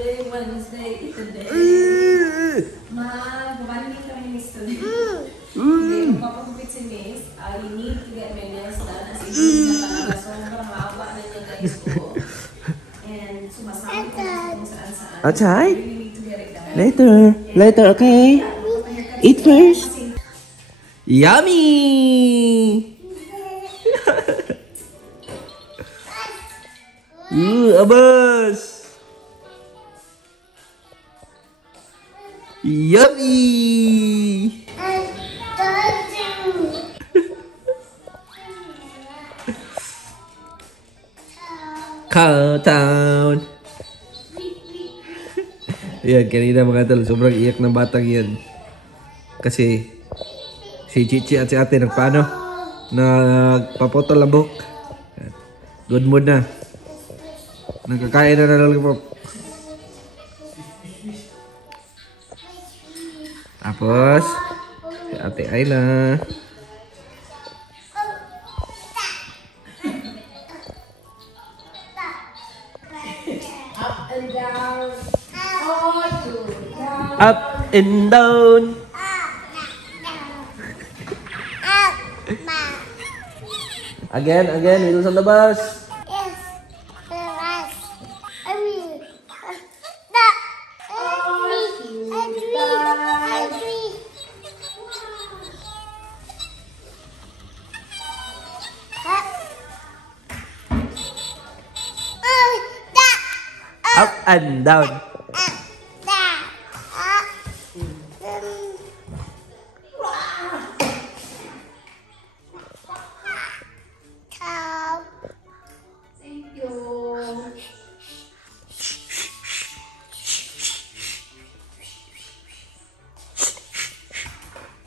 Tuesday, Wednesday, today. Magbabanding kami ni Miss today. Hindi, magpapagupit si Miss. I need to get my nails done. As in, na talaga. Sobrang maawa na niya guys ko. And sumasama ko kung saan-saan. Outside? I really need to get it done. Later. Later, okay? Eat first. Yummy! Abas! Yummy! Cowtown! Yan, kanina mga tol, sobrang iyak ng batang yan. Kasi si Chichi at si ate nagpaano? Nagpapotol ang buhok. Good mood na. Nagkakain na lollipop. Tapos si ate Ayla. Up and down. Oh, down. Up and down. Again, dito sa labas. Yes, labas. Up and down. Thank you.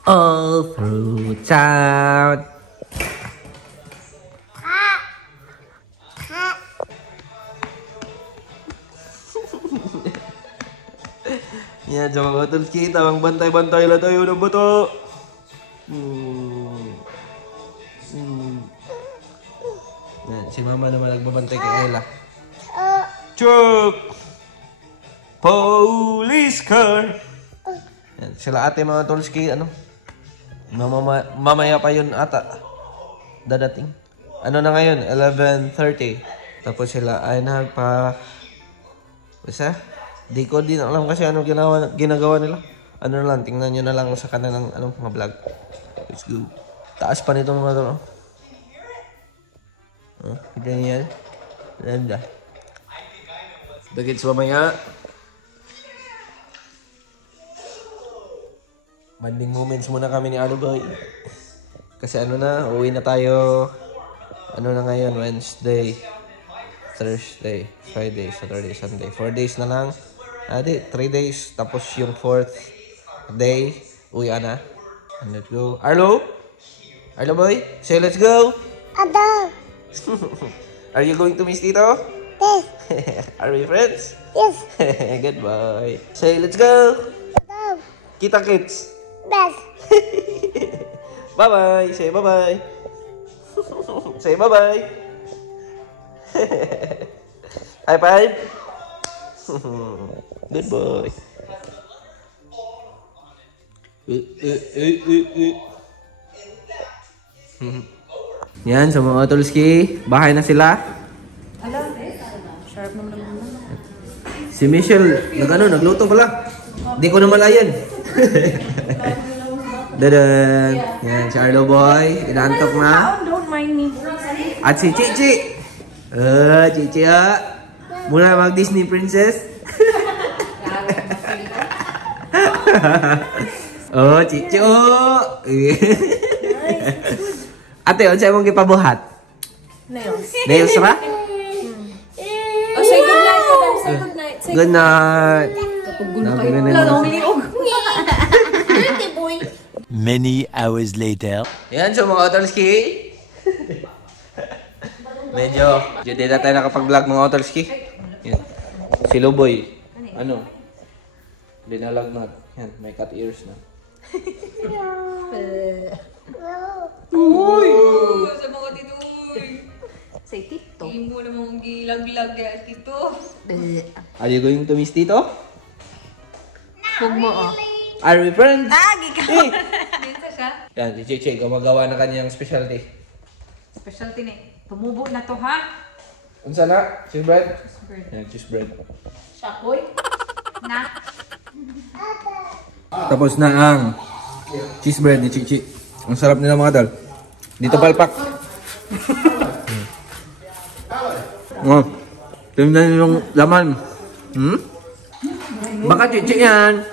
All through town. Yan, sa mga tools kita, ang bantay-bantay lang tayo ng bato. Yan, si mama naman nagbabantay kay Ella. Chuk! Police car! Yan, sila ate mga tools ano? Mamaya pa yun ata. Dadating. Ano na ngayon? 11:30. Tapos sila ay nagpa... Basta? Di ko din alam kasi ano ginagawa nila. Ano na lang, tingnan nyo na lang sa kanilang mga vlog. Let's go. Taas pa nito mga to. Kita niyo yan. Ganda. Dagits mamaya. Banding moments muna kami ni Boy. Kasi ano na, uwi na tayo. Ano na ngayon, Wednesday, Thursday, Friday, Saturday, Sunday. 4 days na lang. 3 days. Tapos yung 4th day, uwi na. And let's go. Arlo? Arlo boy? Say let's go. Are you going to miss Tito? Yes. Are we friends? Yes. Goodbye. Say let's go. Kita kids. Best. Bye-bye. Say bye-bye. Say bye-bye. High five. Good boy. Yan, sa mga Otolski, bahay na sila. Alam, sharp naman naman. Si Michelle, nagluto pala. Di ko na malayan. Dadan. Yan, si Arlo boy, inaantok na. Don't mind me. At si Chichi. Chichi mula mag Disney princess. Chichi Ate, ano sa'yo mong gipabuhat? Nails. Nails ba? Oh, say good night to them. Say good night. Say Good night. Many hours later. Yan, so mga Otolski. Medyo di na tayo nakapag-vlog mga Otolski. Yan. Si Luboy. Ano? Dinalagnat. Yan, may cat ears na. Uy! Sa mga tituy. Say Tito. Hindi mo namang gilaglag ya, Tito. Are you going to miss Tito? Huwag mo, oh. Are we friends? Gikaw! Eh! Dito siya. Yan, si Chichi, gumagawa ng kanyang specialty. Specialty ni. Tumubo na to, ha? Unsa na? Cheese bread? Bird. Yan, cheese bread. Shakoy. Na. Tapos na ang cheese bread ni Chichi. Ang sarap nila mga tol. Dito palpak. Oh, tingnan niyo yung laman. Baka Chichi yan.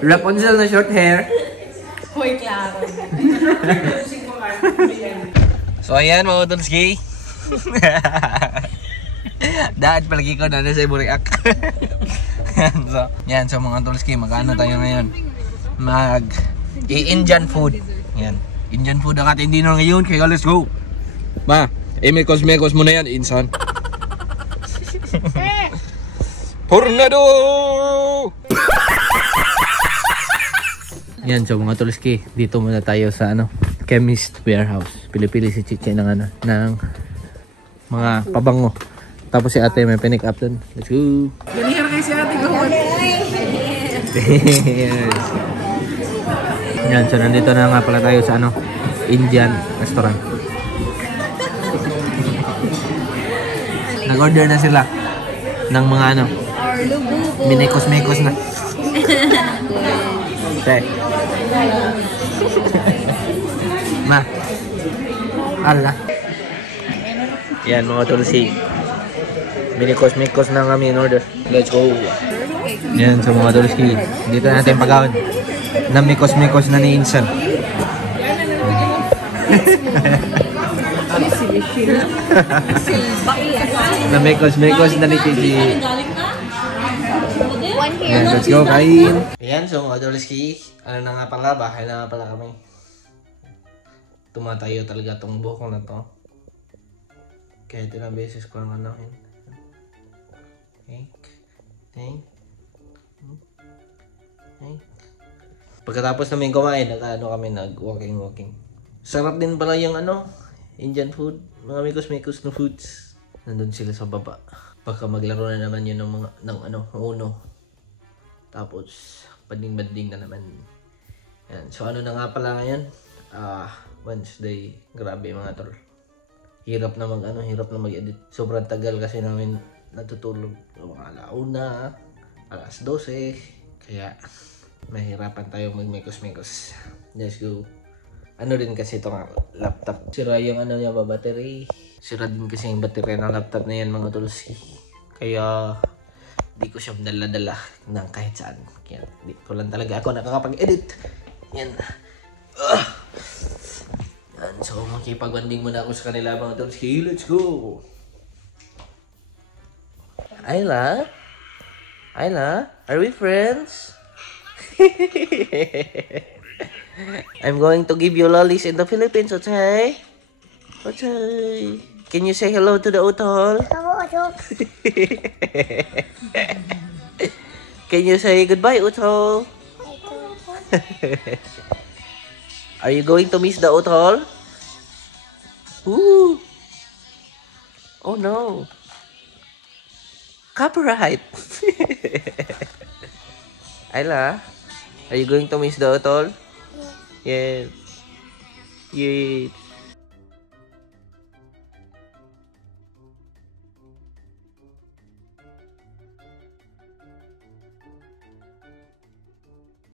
Rapunzel na short hair. Hoy, klaro. So ayan mga Tulski. Daan palagi ko na sa Buriak. So mga Tulski, magkano tayo ngayon? Indian food. Yan. Indian food ang ating dinner ngayon. Kaya let's go. Ma, mekos mo na yan, insan. Tornado! Yan, so mga Tulski, dito muna tayo sa Chemist Warehouse. Pili-pili si Chichi ng ng mga pabango. Tapos si ate may pinick up dun. Let's go! Ganyan kayo si ate ko. Yes. Yan, so nandito na nga pala tayo sa Indian restaurant. Nag-order na sila ng mga minekos-mekos na. Okay. Ma. Ala. Yan mga Tulsi. Minekos-mekos na kami in order. Let's go. Yan so mga Tulsi. Dito natin pagawin. Na mikos-mikos na ni Insan. Na mikos-mikos na ni Chichi. Yan, let's go kain. Ayan, so mga Tulsi. Ano na nga pala, bahay na nga pala kami. Tumatayo talaga tong buhok na to. Kahit ilang beses ko lang anahin. Think. Pagkatapos namin kumain, kami nag-walking. Sarap din pala yung Indian food. Mga mikos-mikos na foods. Nandun sila sa baba. Baka maglaro na naman yun ng Uno. Tapos, bading-bading na naman. Yan. So na nga pala ngayon? Wednesday. Grabe mga tol. Hirap na mag-edit. Sobrang tagal kasi namin natutulog. Mga alauna, alas 12. Kaya, mahirapan tayo mag-mikos-mikos. Let's go. Rin kasi itong laptop. Sira yung niya ba, battery. Sira din kasi yung battery ng laptop na yan mga Tulsi. Kaya, di ko siya dala-dala ng kahit saan. Kaya, di ko lang talaga ako nakakapag-edit. Yan. So, makipag-banding muna ako sa kanila mga Tulsi. Let's go! Ayla? Are we friends? I'm going to give you lollies in the Philippines, okay? Okay. Can you say hello to the utol? Can you say goodbye, utol? Are you going to miss the utol? Ooh. Oh no. Copyright. Ayla, are you going to miss the utol? Yes. Yes.